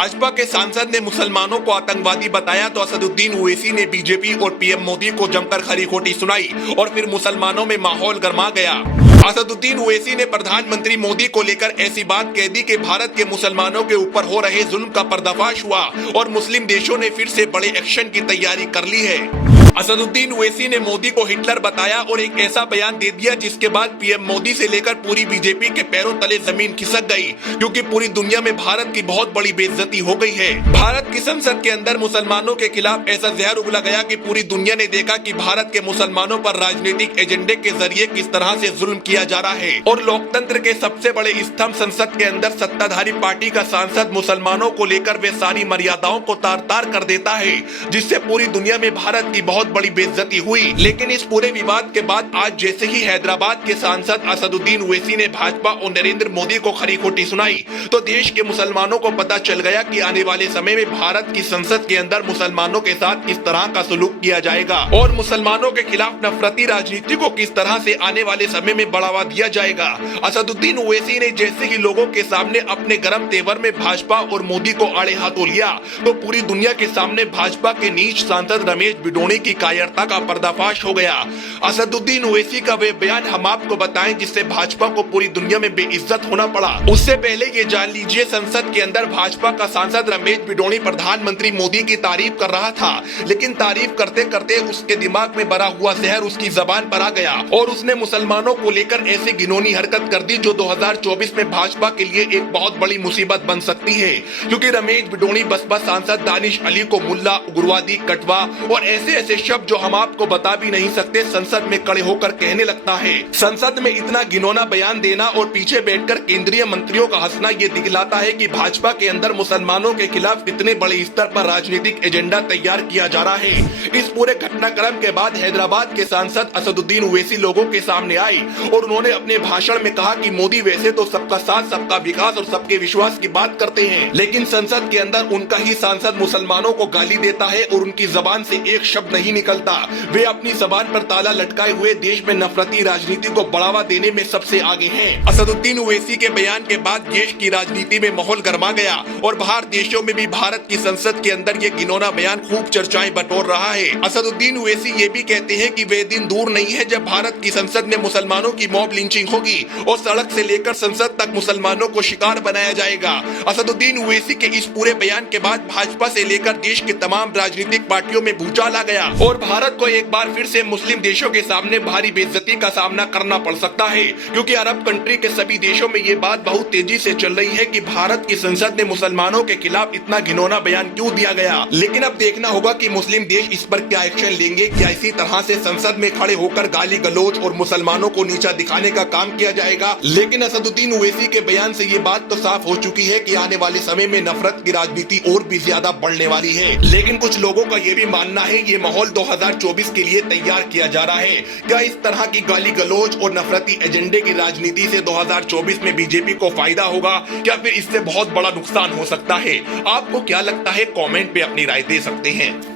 भाजपा के सांसद ने मुसलमानों को आतंकवादी बताया तो असदुद्दीन ओवैसी ने बीजेपी और पीएम मोदी को जमकर खरी खोटी सुनाई और फिर मुसलमानों में माहौल गर्मा गया। असदुद्दीन ओवैसी ने प्रधानमंत्री मोदी को लेकर ऐसी बात कह दी कि भारत के मुसलमानों के ऊपर हो रहे जुल्म का पर्दाफाश हुआ और मुस्लिम देशों ने फिर से बड़े एक्शन की तैयारी कर ली है। असदुद्दीन ओवैसी ने मोदी को हिटलर बताया और एक ऐसा बयान दे दिया जिसके बाद पीएम मोदी से लेकर पूरी बीजेपी के पैरों तले जमीन खिसक गई, क्योंकि पूरी दुनिया में भारत की बहुत बड़ी बेइज्जती हो गई है। भारत की संसद के अंदर मुसलमानों के खिलाफ ऐसा जहर उगला गया कि पूरी दुनिया ने देखा कि भारत के मुसलमानों पर राजनीतिक एजेंडे के जरिए किस तरह से जुल्म किया जा रहा है। और लोकतंत्र के सबसे बड़े स्तंभ संसद के अंदर सत्ताधारी पार्टी का सांसद मुसलमानों को लेकर वे सारी मर्यादाओं को तार तार कर देता है, जिससे पूरी दुनिया में भारत की बहुत बड़ी बेइज्जती हुई। लेकिन इस पूरे विवाद के बाद आज जैसे ही हैदराबाद के सांसद असदुद्दीन ओवैसी ने भाजपा और नरेंद्र मोदी को खरी खोटी सुनाई तो देश के मुसलमानों को पता चल गया कि आने वाले समय में भारत की संसद के अंदर मुसलमानों के साथ किस तरह का सलूक किया जाएगा और मुसलमानों के खिलाफ नफरती राजनीति को किस तरह से आने वाले समय में बढ़ावा दिया जाएगा। असदुद्दीन ओवैसी ने जैसे ही लोगों के सामने अपने गर्म तेवर में भाजपा और मोदी को आड़े हाथों लिया तो पूरी दुनिया के सामने भाजपा के नीच सांसद रमेश बिडोनी की कायरता का पर्दाफाश हो गया। असदुद्दीन ओवैसी का वे बयान हम आपको बताएं जिससे भाजपा को पूरी दुनिया में बेइज्जत होना पड़ा। उससे पहले ये जान लीजिए, संसद के अंदर भाजपा का सांसद रमेश बिडोनी प्रधानमंत्री मोदी की तारीफ कर रहा था, लेकिन तारीफ करते करते उसके दिमाग में भरा हुआ जहर उसकी जबान पर आ गया और उसने मुसलमानों को लेकर ऐसी घिनौनी हरकत कर दी जो 2024 में भाजपा के लिए एक बहुत बड़ी मुसीबत बन सकती है, क्योंकि रमेश बिडोनी बसपा सांसद दानिश अली को मुल्ला, उग्रवादी, कटवा और ऐसे ऐसे शब्द जो हम आपको बता भी नहीं सकते संसद में खड़े होकर कहने लगता है। संसद में इतना घिनौना बयान देना और पीछे बैठकर केंद्रीय मंत्रियों का हंसना ये दिखलाता है कि भाजपा के अंदर मुसलमानों के खिलाफ कितने बड़े स्तर पर राजनीतिक एजेंडा तैयार किया जा रहा है। इस पूरे घटनाक्रम के बाद हैदराबाद के सांसद असदुद्दीन ओवैसी लोगों के सामने आए और उन्होंने अपने भाषण में कहा कि मोदी वैसे तो सबका साथ, सबका विकास और सबके विश्वास की बात करते हैं, लेकिन संसद के अंदर उनका ही सांसद मुसलमानों को गाली देता है और उनकी जबान से एक शब्द नहीं निकलता। वे अपनी जबान पर ताला लटकाए हुए देश में नफरती राजनीति को बढ़ावा देने में सबसे आगे हैं। असदुद्दीन ओवैसी के बयान के बाद देश की राजनीति में माहौल गर्मा गया और बाहर देशों में भी भारत की संसद के अंदर ये घिनौना बयान खूब चर्चाएं बटोर रहा है। असदुद्दीन ओवैसी ये भी कहते हैं कि वे दिन दूर नहीं है जब भारत की संसद में मुसलमानों की मॉब लिंचिंग होगी और सड़क से लेकर संसद तक मुसलमानों को शिकार बनाया जाएगा। असदुद्दीन ओवैसी के इस पूरे बयान के बाद भाजपा से लेकर देश के तमाम राजनीतिक पार्टियों में भूचाल आ गया और भारत को एक बार फिर से मुस्लिम देशों के सामने भारी बेइज्जती का सामना करना पड़ सकता है, क्योंकि अरब कंट्री के सभी देशों में ये बात बहुत तेजी से चल रही है कि भारत की संसद ने मुसलमानों के खिलाफ इतना घिनौना बयान क्यों दिया गया। लेकिन अब देखना होगा कि मुस्लिम देश इस पर क्या एक्शन लेंगे। क्या इसी तरह से संसद में खड़े होकर गाली गलौज और मुसलमानों को नीचा दिखाने का काम किया जाएगा। लेकिन असदुद्दीन ओवैसी के बयान से ये बात तो साफ हो चुकी है कि आने वाले समय में नफरत की राजनीति और भी ज्यादा बढ़ने वाली है। लेकिन कुछ लोगों का ये भी मानना है ये माहौल 2024 के लिए तैयार किया जा रहा है। क्या इस तरह की गाली गलौज और नफरती एजेंडे की राजनीति से 2024 में बीजेपी को फायदा होगा, क्या फिर इससे बहुत बड़ा नुकसान हो सकता है? आपको क्या लगता है? कमेंट पे अपनी राय दे सकते हैं।